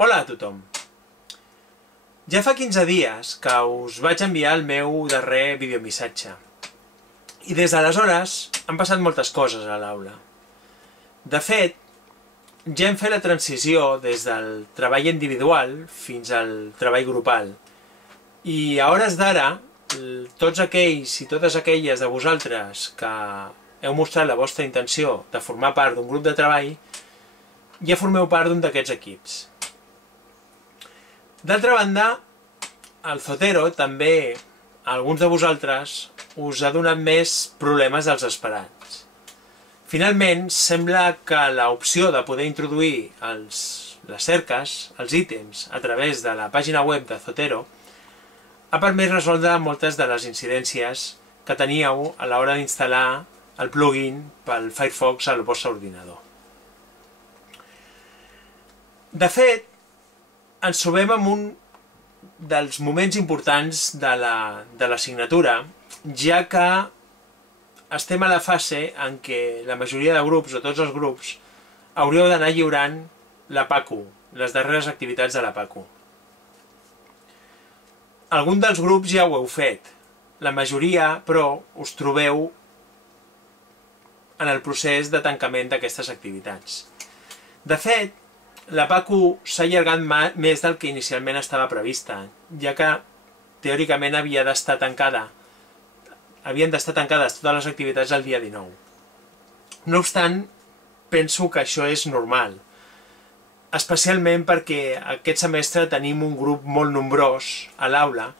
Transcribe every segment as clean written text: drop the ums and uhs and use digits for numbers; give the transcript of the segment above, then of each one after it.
Hola a tothom! Ja fa 15 dies que us vaig enviar el meu darrer videomissatge. I des d'aleshores han passat moltes coses a l'aula. De fet, ja hem fet la transició des del treball individual fins al treball grupal. I a hores d'ara, tots aquells i totes aquelles de vosaltres que heu mostrat la vostra intenció de formar part d'un grup de treball, ja formeu part d'un d'aquests equips. D'altra banda, el Zotero també, a alguns de vosaltres, us ha donat més problemes dels esperats. Finalment, sembla que l'opció de poder introduir les cerques, els ítems, a través de la pàgina web de Zotero, ha permès resoldre moltes de les incidències que teníeu a l'hora d'instal·lar el plugin pel Firefox al vostre ordinador. De fet, ens trobem en un dels moments importants de l'assignatura, ja que estem a la fase en què la majoria de grups, o tots els grups, hauríeu d'anar lliurant la PACU, les darreres activitats de la PACU. Algun dels grups ja ho heu fet, la majoria, però, us trobeu en el procés de tancament d'aquestes activitats. De fet, la PACU s'ha allargat més del que inicialment estava prevista, ja que teòricament havien d'estar tancades totes les activitats el dia 19. No obstant, penso que això és normal, especialment perquè aquest semestre tenim un grup molt nombrós a l'aula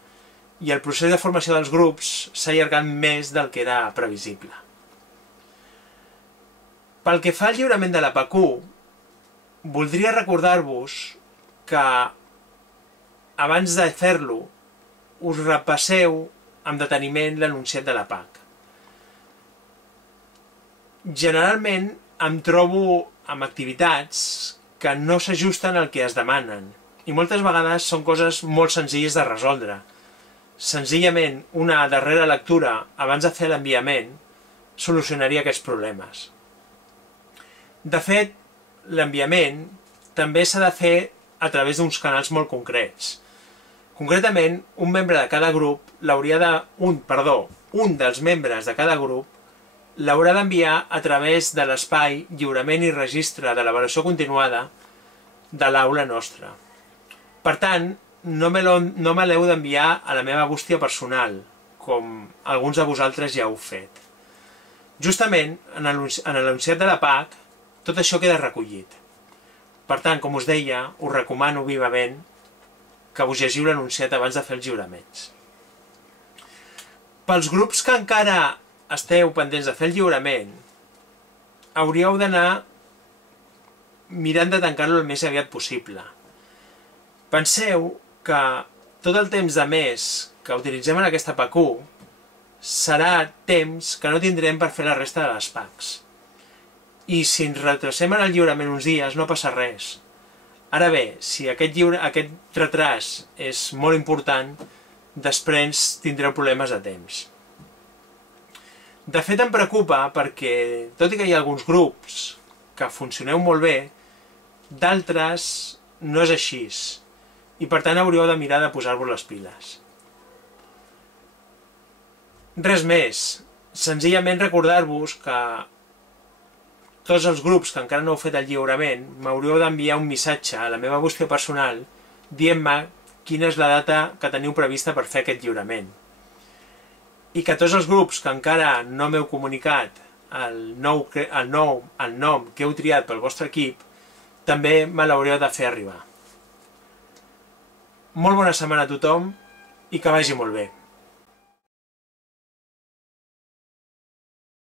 i el procés de formació dels grups s'ha allargat més del que era previsible. Pel que fa al lliurament de la PACU, voldria recordar-vos que abans de fer-lo us repasseu amb deteniment l'enunciat de la PAC. Generalment em trobo amb activitats que no s'ajusten al que es demanen i moltes vegades són coses molt senzilles de resoldre. Senzillament una darrera lectura abans de fer l'enviament solucionaria aquests problemes. De fet, l'enviament també s'ha de fer a través d'uns canals molt concrets. Concretament, un dels membres de cada grup l'haurà d'enviar a través de l'espai lliurament i registre de l'avaluació continuada de l'aula nostra. Per tant, no me l'heu d'enviar a la meva bústia personal, com alguns de vosaltres ja heu fet. Justament, en l'enunciat de la PAC, tot això queda recollit. Per tant, com us deia, us recomano vivament que us llegiu l'enunciat abans de fer els lliuraments. Pels grups que encara esteu pendents de fer el lliurament, hauríeu d'anar mirant de tancar-lo el més aviat possible. Penseu que tot el temps de més que utilitzem en aquesta PACU serà temps que no tindrem per fer la resta de les PACs. I si ens retrasem en el lliurament uns dies no passa res. Ara bé, si aquest retras és molt important, després tindreu problemes de temps. De fet em preocupa perquè, tot i que hi ha alguns grups que funcioneu molt bé, d'altres no és així, i per tant hauríeu de mirar de posar-vos les piles. Res més, senzillament recordar-vos que tots els grups que encara no heu fet el lliurament m'hauríeu d'enviar un missatge a la meva bústia personal dient-me quina és la data que teniu prevista per fer aquest lliurament. I que tots els grups que encara no m'heu comunicat el nom que heu triat pel vostre equip també me l'hauríeu de fer arribar. Molt bona setmana a tothom i que vagi molt bé.